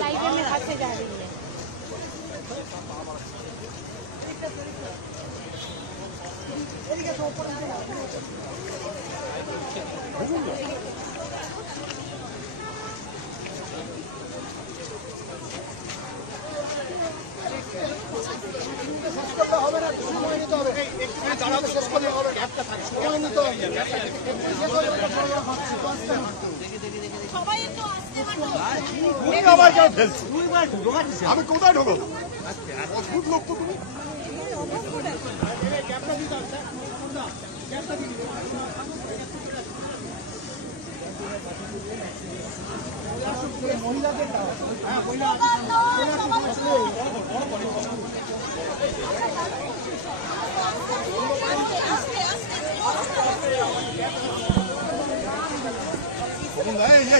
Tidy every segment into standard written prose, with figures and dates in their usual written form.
Lighter में हाथ से जा रही है। আমি কোথায় ঢোকো অদ্ভুত লোক তো তুমি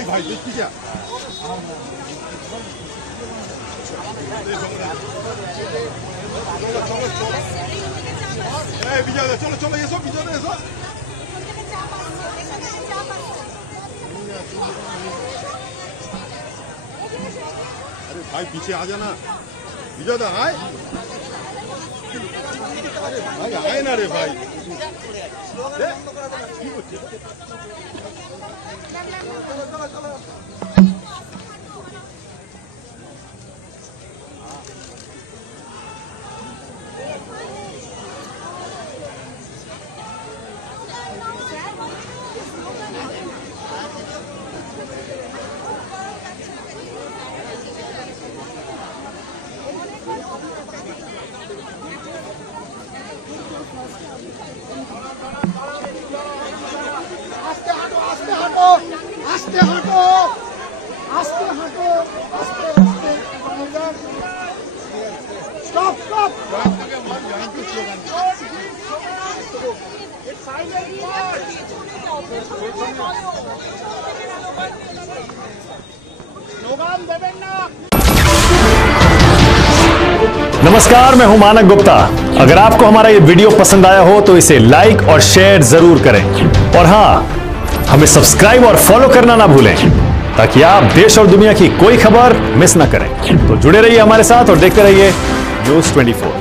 ভাই দেখছি বিজয় চলো চলো এসো বিজয় এসো अरे भाई पीछे आ जाना विजय दा आए भाई आए ना रे भाई आस्ते हटो आस्ते हटो आस्ते हटो आस्ते हटो आस्ते आस्ते स्टॉप स्टॉप स्लोगन देवें ना। नमस्कार, मैं हूं मानक गुप्ता। अगर आपको हमारा ये वीडियो पसंद आया हो तो इसे लाइक और शेयर जरूर करें और हां, हमें सब्सक्राइब और फॉलो करना ना भूलें ताकि आप देश और दुनिया की कोई खबर मिस ना करें। तो जुड़े रहिए हमारे साथ और देखते रहिए न्यूज़ 24।